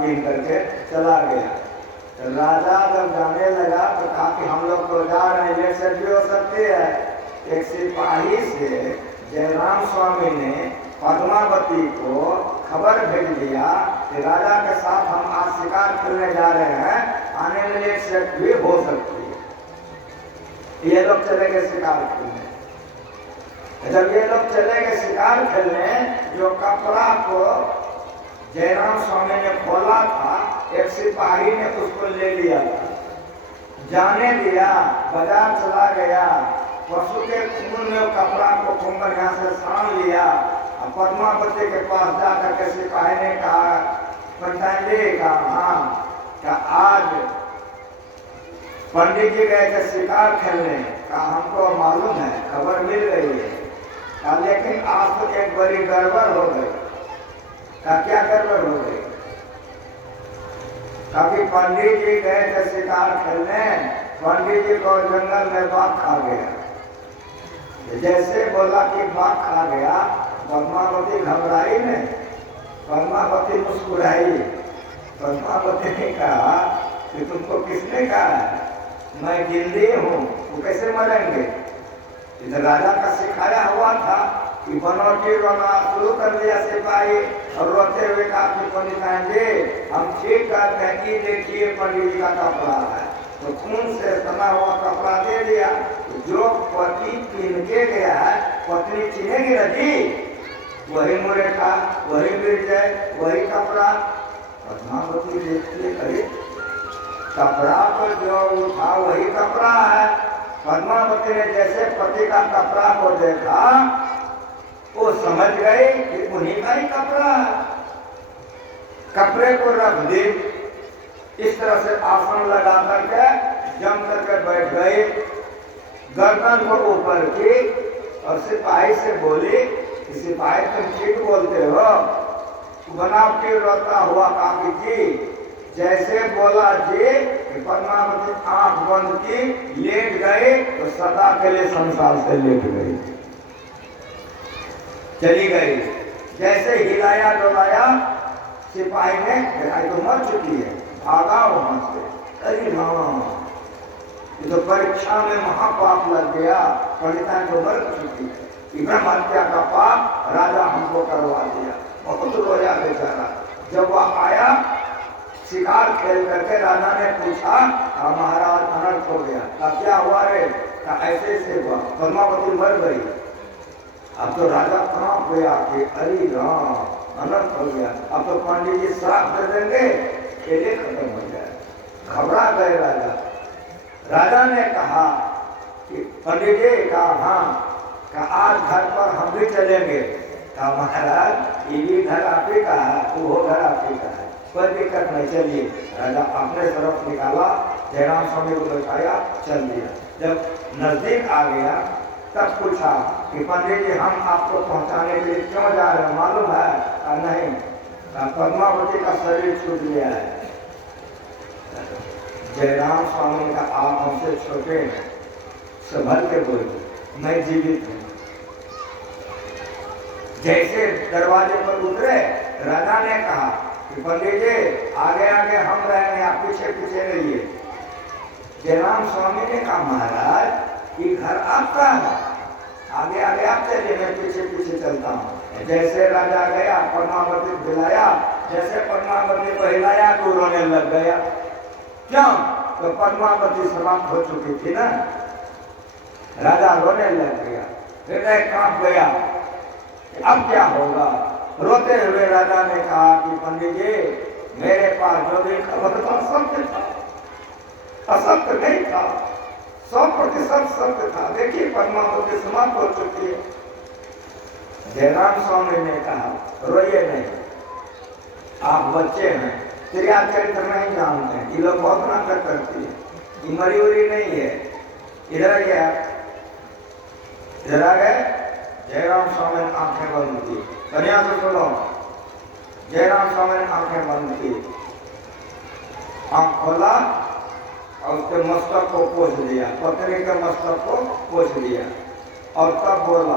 पीन करके चला गया। तो राजा जब जाने लगा तो कहा कि हम लोग तो जा रहे हैं, इलेक्शन भी हो सकती है। एक सिपाही से जयराम स्वामी ने पद्मावती को खबर भेज दिया कि राजा के साथ हम आज शिकार खेलने जा रहे हैं, आने में इलेक्शन भी हो सकती है। ये लोग चले गए शिकार खेलने। जब ये लोग चले गए शिकार खेलने, जो कपड़ा को जयराम स्वामी ने खोला था, एक सिपाही ने उसको ले लिया था, जाने दिया, बाजार चला गया, पशु के खून में कपड़ा को खून यहाँ से छान लिया। पद्मावती के पास जाकर के सिपाही ने कहा, पंचायत का हाँ, क्या आज पंडित जी गए थे शिकार खेलने? कहा हमको मालूम है, खबर मिल गई है। कहा लेकिन आज तो एक बड़ी गड़बड़ हो गई। कहा क्या गड़बड़ हो गई? कभी पंडित जी गए थे शिकार खेलने, पंडित जी को जंगल में बाघ खा गया। जैसे बोला कि बाघ खा गया, पद्मावती घबराई नहीं, पद्मावती मुस्कुराई। पद्मावती ने कहा कि तुमको किसने कहा है? मैं गिल्ली हूँ, वो कैसे मरेंगे? इधर राजा का सिखाया हुआ था कि बनौटी रोना शुरू कर दिया सिपाही, और रोते हुए कहा कि पंडित जी हम ठीक करते हैं कि देखिए पंडित जी का कपड़ा है। तो खून से तना हुआ कपड़ा दे दिया। जो पति पहन के गया है, पत्नी चिन्हेगी ना जी, वही मुरेठा, वही मिर्जय, वही कपड़ा। पद्मावती देखती है, अरे कपड़ा तो जो उठा वही कपड़ा है। पद्मावती ने जैसे पति का कपड़ा को देखा, वो समझ गई कि उन्हीं का ही कपड़ा है। कपड़े को रख दी, इस तरह से आसन लगा करके जम करके बैठ गई, गर्दन को ऊपर की, और सिपाही से बोली कि सिपाही तुम ठीक बोलते हो, बनावटी रोता हुआ कहा जी, जैसे बोला जी, पद्मावती आंख बंद की, लेट गए, तो सदा के लिए संसार से लेट गई, चली गई। जैसे हिलाया डोलाया, सिपाही ने देखा तो मर चुकी है, भागा वहां से। अरे हाँ, ये तो परीक्षा में महापाप लग गया, पंडिता को मर चुकी है, ब्रह्म हत्या का पाप राजा हमको करवा दिया। बहुत रोया बेचारा। जब वह आया शिकार खेल करके, राजा ने पूछा, महाराज अनर्थ हो गया। अब क्या हुआ रे? ऐसे ऐसे हुआ, पद्मावती मर गई। अब तो राजा कांप गया कि अरे राम, अनर्थ हो गया। अब तो पंडित जी श्राप दे देंगे, खेले खत्म हो जाए। घबरा गए राजा। राजा ने कहा कि पंडित जी, कहा हाँ, कहा आज घर पर हम भी चलेंगे। कहा महाराज ये भी घर आप ही का है, वो घर आप ही का है, कोई दिक्कत नहीं, चलिए। राजा अपने तरफ निकाला, जयराम स्वामी को बैठाया, चल दिया। जब नजदीक आ गया तब पूछा कि पंडित जी हम आपको पहुंचाने के लिए क्यों जा रहे हैं, मालूम है? नहीं, पद्मावती का शरीर छूट गया है। जयराम स्वामी का आप हमसे छोटे हैं, संभल के बोलिए, मैं जीवित हूँ। जैसे दरवाजे पर उतरे, राजा ने कहा कि पंडित जी आगे आगे हम रहेंगे, आप पीछे पीछे रहिए। जयराम स्वामी ने कहा महाराज ये घर आपका है, आगे आगे आप चलिए, मैं पीछे पीछे चलता हूँ। जैसे राजा गया, पद्मावती बुलाया, जैसे पद्मावती को हिलाया तो रोने लग गया। क्यों? तो पद्मावती समाप्त हो चुकी थी ना। राजा रोने लग गया, हृदय कांप गया, अब क्या होगा? रोते हुए राजा ने कहा कि पंडित जी मेरे पास जो भी खबर था सत्य था, असत्य नहीं था, 100% सत्य था। देखिए पद्मावती समाप्त हो चुकी है। जयराम स्वामी ने कहा रोइए नहीं, आप बच्चे हैं, क्रिया चरित्र नहीं जानते हैं, ये लोग बहुत नाटक करती है, ये मरी उरी नहीं है। इधर गया, इधर आ गए। जयराम स्वामी ने आंखें बंद की, बढ़िया से सुनो। जयराम स्वामी ने आंखें बंद की, आंख खोला और उसके मस्तक को पोंछ दिया, पत्नी के मस्तक को पोंछ दिया, और तब बोला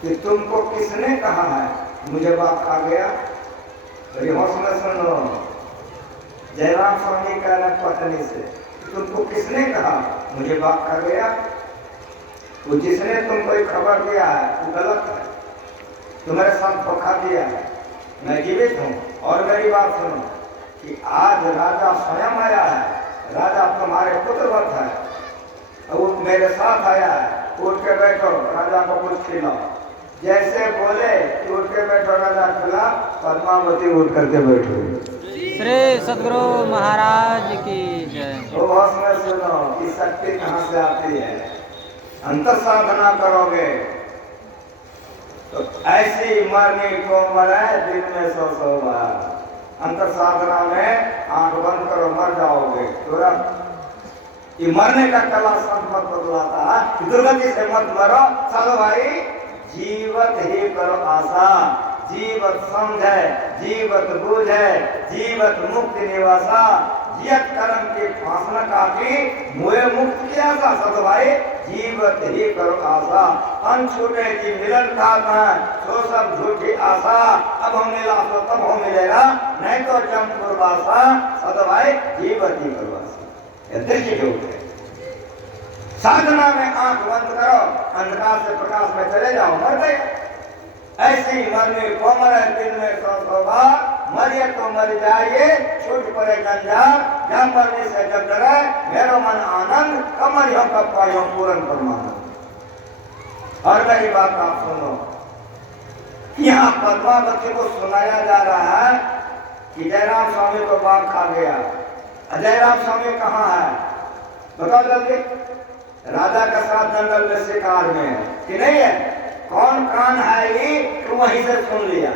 कि तुमको किसने कहा है मुझे बात आ गया? बड़ी होश में सुनो। जयराम स्वामी कह रहे पत्नी से, तुमको किसने कहा मुझे बाप खा गया? वो जिसने तुमको एक खबर दिया है वो गलत है, तुम्हारे साथ धोखा दिया है। मैं जीवित हूँ। और मेरी बात सुनो कि आज राजा स्वयं आया है, राजा तुम्हारे पुत्रवत है, वो मेरे साथ आया है, उठ के बैठो राजा को कुछ खिलाओ। जैसे बोले कि उठ के बैठो राजा खिला, पद्मावती उठ करके बैठो। श्री सद्गुरु महाराज की जय। तो होश में सुनो कि शक्ति कहाँ से आती है। अंतर साधना करोगे तो ऐसी मरनी को मरे दिन में 100 बार। अंतर साधना में आंख बंद करो, मर जाओगे तुरंत। ये मरने का कला संत मत बदलाता है, दुर्गति से मत मरो। चलो भाई, जीवत ही करो आशा, जीवत समझे, जीवत बूझे, जीवत मुक्ति निवासा, जियत कर्म की फांसना काटी, मुए मुक्त की आशा। सद भाई, जीवत ही करो आशा, अनछूटे की मिलन खाना, सो सब झूठी आशा। अब हम मिला तो तब हम मिलेगा, नहीं तो जम कुर्बासा। सद भाई, जीवत ही करो आशा। दृष्टि योग है। साधना में आंख बंद करो, अंधकार से प्रकाश में चले जाओ, मर गए। ऐसी मरने को मरे दिन में 100 बार, मरिए तो मर जाइए, छूट पड़े जंजाल, जब मरने से जब डरे, मेरो मन आनंद, कमर हम कब पायो पूर्ण परमानंद। और मेरी बात आप सुनो, यहाँ पद्मावती को सुनाया जा रहा है कि जयराम स्वामी को बाघ खा गया। जयराम स्वामी कहाँ है बताओ जल्दी? राजा के साथ जंगल में शिकार में है कि नहीं है? कौन कान है ये तो वहीं से सुन लिया।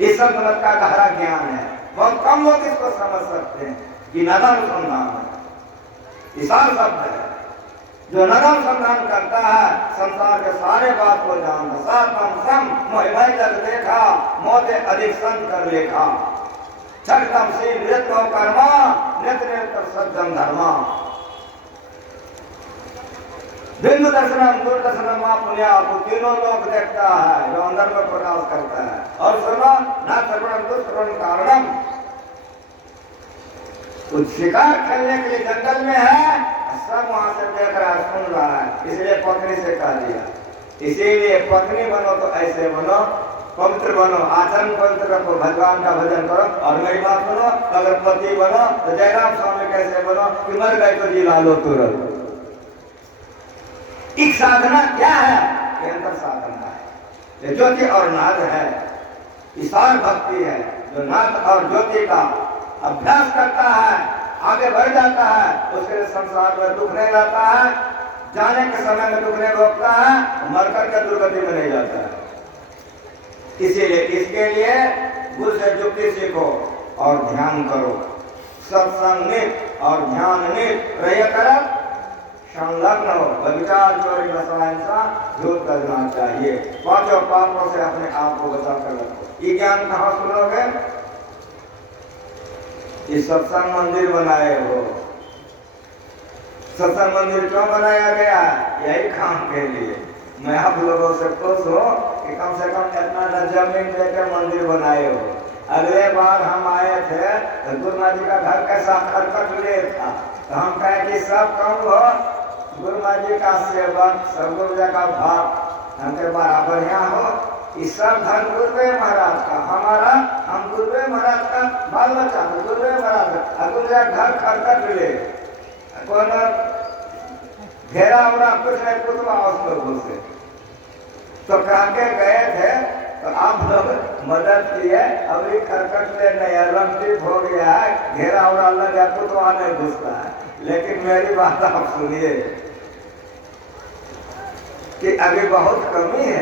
इस सब का गहरा ज्ञान है, बहुत कम लोग इसको समझ सकते हैं कि नदम संधान है। विशाल शब्द है, जो नदम संधान करता है संसार के सारे बात को जानता। सातम सम मोहिमय जग देखा, मोते अधिक संत कर लेखा। छठम से नृत्य कर्मा, नृत्य सज्जन धर्मा। बिंदु दर्शनम दूरदर्शनम पुण्या, तीनों लोग देखता है जो अंदर में प्रकाश करता है। और सुनो ना श्रवणम दुष्कर्म कारणम, कुछ शिकार खेलने के लिए जंगल में है, सब वहां से देख रहा है, सुन रहा है, इसलिए पत्नी से कह दिया। इसीलिए पत्नी बनो तो ऐसे बनो, पवित्र बनो, आचरण पवित्र रखो, भगवान का भजन करो। और मेरी बात सुनो, अगर पति बनो तो जयराम स्वामी कैसे बनो कि मर गए तो जिला लो तुरंत। एक साधना क्या है? ये अंतर साधना है, ये ज्योति और नाद है, ईश्वर भक्ति है। जो नाद और ज्योति का अभ्यास करता है, आगे बढ़ जाता है, उसके संसार में दुख नहीं रहता है, जाने के समय में दुख नहीं रोकता है, मरकर के दुर्गति में नहीं जाता है। इसीलिए इसके लिए गुरु से युक्ति सीखो और ध्यान करो। सत्संग नित और ध्यान नित रह कर संलग्न हो। विचार चोरी नशा दूर करना चाहिए। पांचों पापों से अपने आप को बचा कर रखो। ये ज्ञान कहाँ सुनोगे? इस सत्संग मंदिर बनाए हो। सत्संग मंदिर क्यों बनाया गया? यही काम के लिए। मैं आप लोगों से खुश हूँ कि कम से कम इतना जमीन लेकर मंदिर बनाए हो। अगले बार हम आए थे तो गुरु महाराज जी का घर कैसा खटखट था, तो हम कहे कि सब कम हो, गुरु महाराज जी का सेवक, सब गुरु जी का भाग हमके बराबर यहाँ हो। इस सब धन गुरुदेव महाराज का, हमारा हम गुरुदेव महाराज का बाल बच्चा, तो गुरुदेव महाराज का गुरु जी घर खटखट ले, कौन घेरा उड़ा कुछ नहीं, कुतवा उस लोगों से। तो कह के गए थे तो आप लोग मदद किए। अभी खरकट ले नहीं, रंगीत हो गया है, घेरा उड़ा लग गया, कुतवा नहीं घुसता है। लेकिन मेरी बात आप सुनिए कि अभी बहुत कमी है।